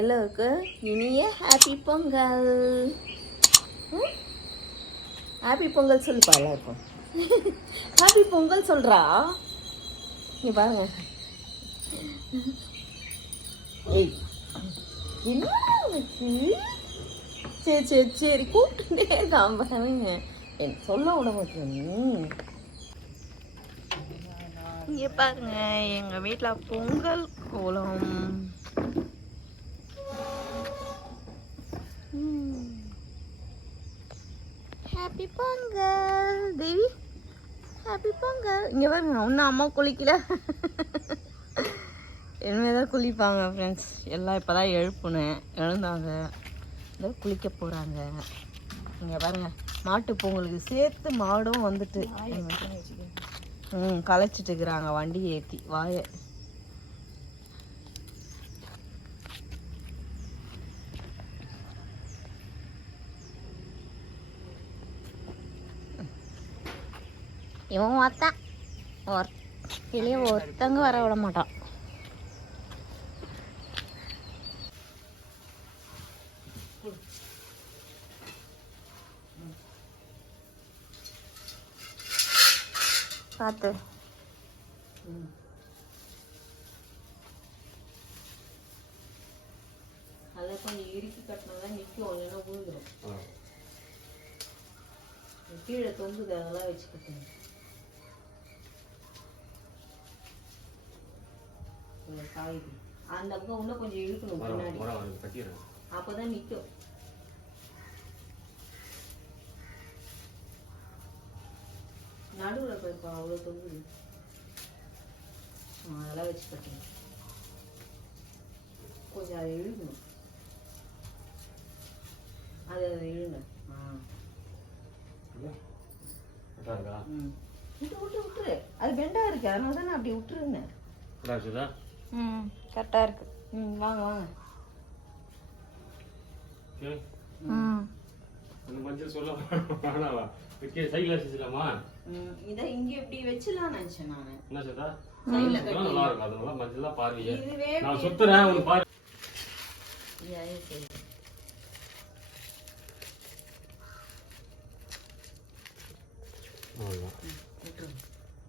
எல்லோருக்கும் இனிய happy Pongal. Happy Pongal சொல்லுப்பா எல்லாருக்கும். ஹாப்பி பொங்கல் சொல்கிறா. நீ பாருங்க. ஏய் என்ன சரி சரி சரி கூப்பிட்டுட்டே இருக்கான் பாருங்க. சொல்ல விட மாட்டேன். இங்கே பாருங்க எங்கள் வீட்டில் பொங்கல் கோலம். ஹாப்பி பொங்கல் தேவி, ஹாப்பி பொங்கல். இங்கே பாருங்க ஒன்றும் அம்மா குளிக்கல, இனிமேல் தான் குளிப்பாங்க ஃப்ரெண்ட்ஸ். எல்லாம் இப்போ தான் எழுந்தாங்க, இதை குளிக்க போகிறாங்க. இங்கே பாருங்க மாட்டு பொங்கலுக்கு சேர்த்து மாடும் வந்துட்டு களைச்சிட்டு இருக்கிறாங்க வண்டி ஏற்றி வாய. இவன் ஒருத்தன் வெளியே ஒருத்தங்க வர விட மாட்டான். பார்த்து அதில் கொஞ்சம் இறுக்கி கட்டினா தான் நிற்கும், இல்லைன்னா விழுந்துடும். கீழே தொங்குது, அதெல்லாம் வச்சு கட்டணும். காயுது அந்த பக்கம் இன்னும் கொஞ்சம் இழுக்கணும் பின்னாடி, அப்போதான் நிற்கும். நடுவில் போய்ப்பா அவ்வளோ தொங்குது, அதெல்லாம் வச்சு கட்டணும். கொஞ்சம் அதை இழுக்கணும், அதை இழுங்க. விட்டுரு, அது பெண்டா இருக்கு, அதனால தான் நான் அப்படி விட்டுருங்க. கரெக்டாக இருக்கு. வாங்க வாங்க. மஞ்சள் சொல்ல இதை இங்க இப்படி வச்சுலாம் நினைச்சேன் நானு. என்ன சொல்றா? நல்லா இருக்கும், அதனால மஞ்சள் பாருங்க. நான் சுத்துறேன் உனக்கு பாரு.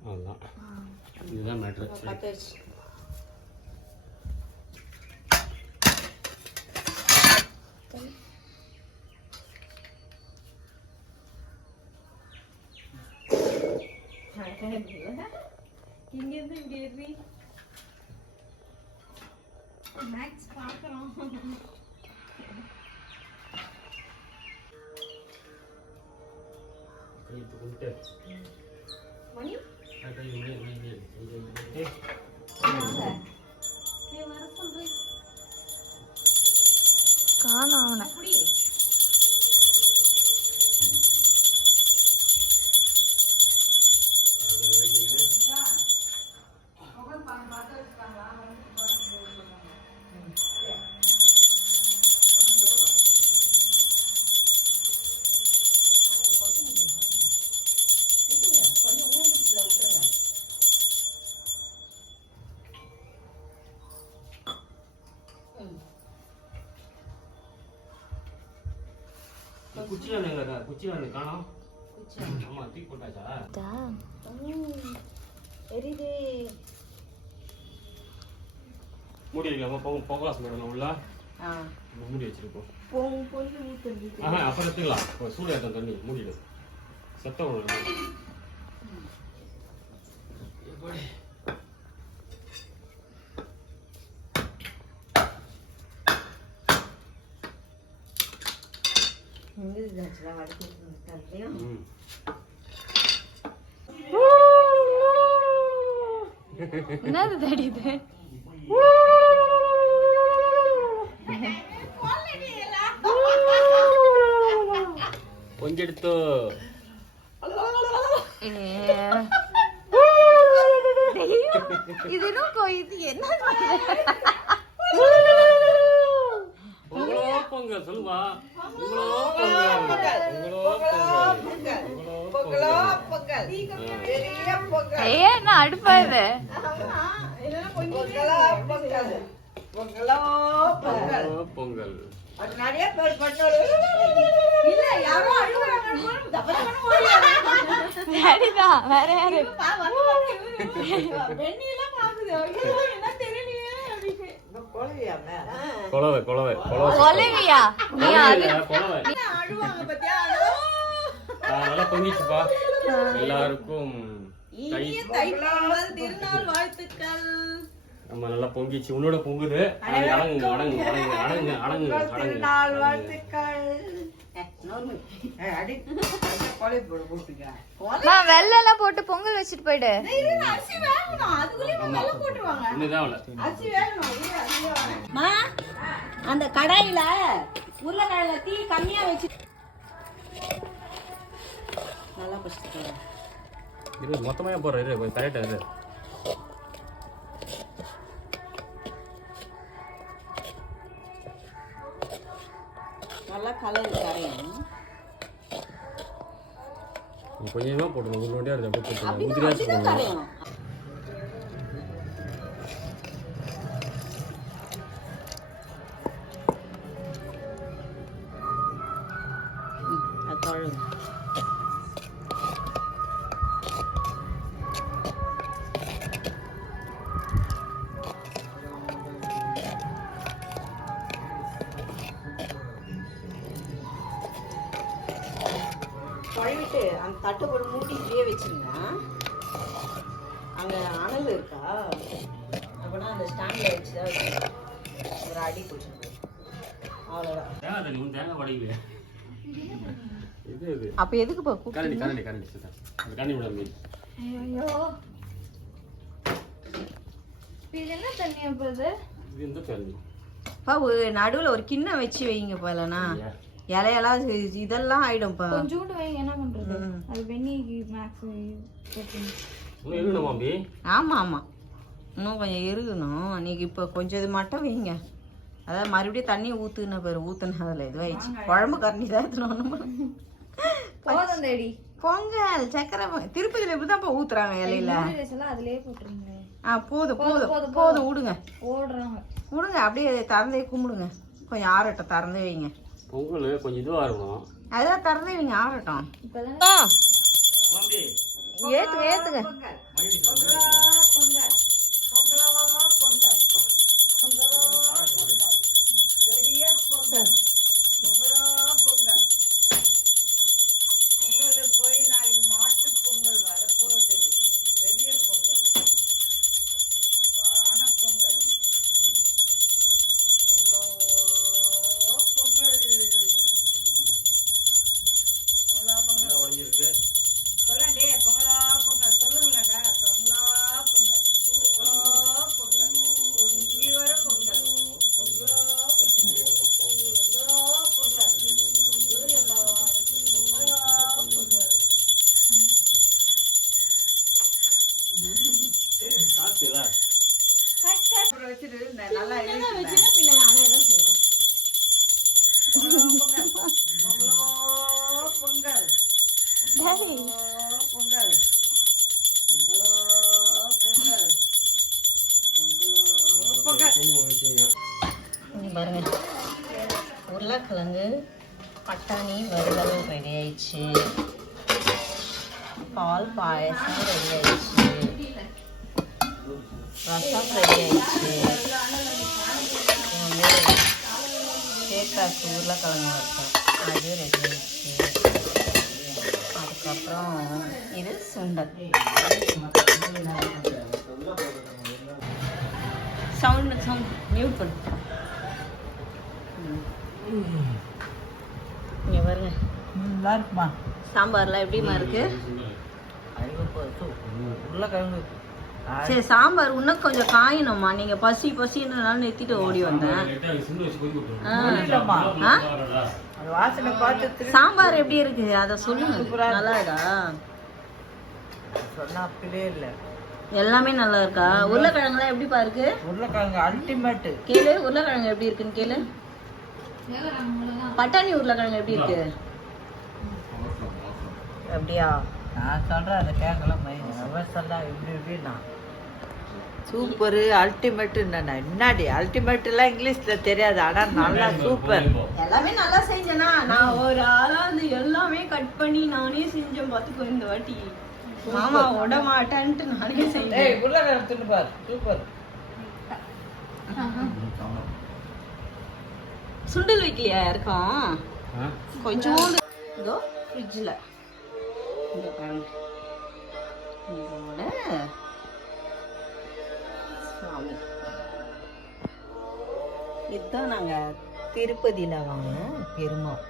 அவ்வளோதான், இதுதான் மேட்ரு. இங்கேருந்து இப்படி ஏறி மேக்ஸ் பார்க்குறோம். மணி வர சொல்றேன், காணோம் அவனை. குச்சி காணோம். ஆமா தூக்கி போட்டாச்சா? எரியுது. மூடி வைக்கலாமா? பொங்கலாஸ் மேடம் உள்ள மூடி வச்சிருக்கோம். அப்புறம் எடுத்துக்கலாம். சூடு ஏற்ற தண்ணி மூடிடு. சத்தம் என்னது தடிது? கொஞ்சம் எடுத்தோ இது என்ன பொங்கல் சொல்லுவா. நான் அடுப்பா இது பொங்கலோ பொங்கல் பொங்கல். அது நிறைய பேர் பண்ணாரு. இல்ல யாரோ அழுகுறாங்க. சரிதான், வேற யாரு? வெண்ணிலாம் பாக்குது. என்ன தெரியலையே அப்படிக்கு. கொலவியாமே. கொலவை. கொலவியா? நீ கொலவை. அழுவாங்க பத்தியா? நல்லா பொங்கிச்சுப்பா. எல்லாருக்கும் இனிய தைப்பொங்கல் திருநாள் வாழ்த்துக்கள். நம்ம நல்லா பொங்கிச்சு. உன்னோட பொங்குது. அடங்கு. திருநாள் வாழ்த்துக்கள். வெள்ளம் எல்லாம் போட்டு பொங்கல் வச்சுட்டு போயிடு. அரிசி வேகணும். அதுக்குள்ளே வெல்லம் போட்டுருவாங்க. அரிசி வேகணும். அந்த கடாயில உருளைக்கிழங்குல தீ கம்மியா வச்சு நல்லா பசிச்சுக்கலாம். இது மொத்தமா போடுற கொஞ்சம் கரெக்டா இரு. நல்லா கலர் கரையும். கொஞ்சமா போட்டுருங்க. ஒரு வண்டியா இருக்கு. அப்படிதான் கரையும். அது கழுவு. கழுவிட்டு அந்த தட்டை போட்டு மூடி இப்படியே வச்சுருங்க. அங்கே அனல் இருக்கா? அப்படின்னா அந்த ஸ்டாண்டில் வச்சு தான் வச்சுருங்க. ஒரு அடி பிடிச்சிருக்கு. அவ்வளோதான். அப்போ எதுக்குப்பா கரண்டி விட. ஐயோ, இது என்ன தண்ணியா போகுது? இது இந்த கரண்டி. நடுவில் ஒரு கிண்ணம் வச்சு வைங்க போலனா இலையெல்லாம் இதெல்லாம் ஆயிடும்ப்பா. கொஞ்சோண்டு வைங்க, என்ன பண்றது? அது வெந்நீர் மேக்ஸ் ஆமா இன்னும் கொஞ்சம் இருக்கணும். நீங்க இப்போ கொஞ்சம் இது மட்டும் வைங்க. அதாவது மறுபடியும் தண்ணி ஊத்துன பேர் ஊத்துன அதில் இதுவாயிடுச்சு. குழம்பு கரண்டி தான் எடுத்துனோம். பொங்கல் சக்கரை திருப்பதியில் இப்படிதான்ப்பா ஊத்துறாங்க இலையில. அதுலயே போட்டுருங்க. போதும் விடுங்க. ஓடுறாங்க விடுங்க. அப்படியே திறந்தே கும்பிடுங்க. கொஞ்சம் ஆறட்டும். திறந்தே வைங்க. பொங்கல் கொஞ்சம் இதுவா இருக்கும். அதான் திறந்தே வைங்க. ஆறட்டும். ஏத்துங்க. போய் நாளைக்கு மாட்டு பொங்கல் வரப்போகுது. பெரிய பொங்கல், பான பொங்கல், சொல்லண்டே பொங்கலா பொங்கல் சொல்லுங்களேடா. பொங்கலா பொங்கல், பொங்கல் பொங்கி வர பொங்கல், பொங்கலா பொங்கல், சூரிய பகவானுக்கு பொங்கலா பொங்கல். நல்லா வச்சுன்னா பின்ன அனைவரும் செய்யணும். பொங்கல் பொங்கல் பொங்கல் பாருங்க. உருளைக்கிழங்கு பட்டாணி வறுவல் ரெடி ஆயிடுச்சு. பால் பாயசம் ரெடி ஆயிடுச்சு. ரசம் ரெடி ஆயிடுச்சு. சேக்காச்சு உருளைக்கிழங்கு வச்சோம், அது ரெடி ஆயிடுச்சு. அதுக்கப்புறம் இது சுண்டல். சவுண்ட் மியூட் பண்ணு. இங்கே பாருங்க. நல்லா இருக்குமா? சாம்பார்லாம் எப்படிமா இருக்கு? உருளைக்கிழங்கு. சரி, சாம்பார் இன்னும் கொஞ்சம் காயணும்மா. நீங்கள் பசின்றதுனால நிறுத்திட்டு ஓடி வந்தேன். சாம்பார் எப்படி இருக்கு அதை சொல்லுங்க. நல்லா இருக்கா? சொன்னாப்பிலே இல்லை, எல்லாமே நல்லா இருக்கா? உருளைக்கிழங்குலாம் எப்படிப்பா இருக்கு? உருளைக்கிழங்கு அல்டிமேட். கேளு, உருளைக்கிழங்கு எப்படி இருக்குன்னு கேளு. பட்டாணி உருளைக்கிழங்கு எப்படி இருக்கு? அப்படியா? நான் சொல்றேன், அதை கேட்கலாம். இப்படி இப்படின்னா சூப்பர் அல்டிமேட் என்னடி அல்டிமேட் எல்லாம் இங்கிலீஷ்ல தெரியாது ஆனா நல்லா சூப்பர் எல்லாமே நல்லா செஞ்சேனா நான் ஒரு ஆளா வந்து எல்லாமே கட் பண்ணி நானே செஞ்சேன் பாத்துக்கோ இந்த வாட்டி மாமா விட மாட்டேன்ட்டு நானே செஞ்சேன் ஏய் உள்ள எடுத்துட்டு பாரு சூப்பர் சுண்டல் வைக்கலையா யாருக்கும் கொஞ்சோண்டு இதோ ஃப்ரிட்ஜில் இங்கே பாருங்க இதோட சாமி இதுதான் நாங்கள் திருப்பதியில் வாங்கின பெருமாள்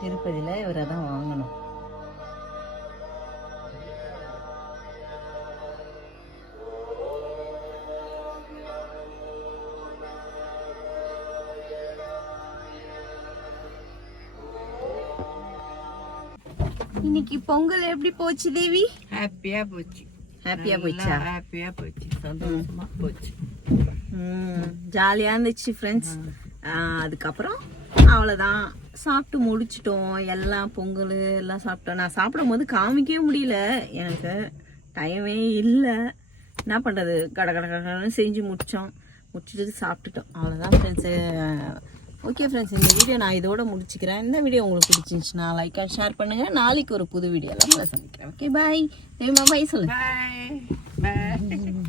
திருப்பதியில் இவரை தான் வாங்கணும் இன்னைக்கு பொங்கல் எப்படி போச்சு தேவி? ஹாப்பியா போச்சு ஹாப்பியா போச்சா? ஹாப்பியா போச்சு சந்தோஷமா போச்சு ஜாலியா இருந்துச்சு ஃப்ரெண்ட்ஸ். அதுக்கப்புறம் அவ்வளோதான் சாப்பிட்டு முடிச்சிட்டோம். எல்லாம் பொங்கல் எல்லாம் சாப்பிட்டோம். நான் சாப்பிடும் போது காமிக்கவே முடியல, எனக்கு டைமே இல்லை. என்ன பண்ணுறது, கடை கடை கடைன்னு செஞ்சு முடிச்சுட்டு சாப்பிட்டுட்டோம். அவ்வளோதான் ஃப்ரெண்ட்ஸு. ஓகே ஃப்ரெண்ட்ஸ், இந்த வீடியோ நான் இதோட முடிச்சுக்கிறேன். இந்த வீடியோ உங்களுக்கு பிடிச்சிருந்துச்சுன்னா லைக் அண்ட் ஷேர் பண்ணுங்கள். நாளைக்கு ஒரு புது வீடியோவில் சந்திக்கிறேன். Okay bye. தேவிமா பாய் சொல்லு. பாய் பாய்.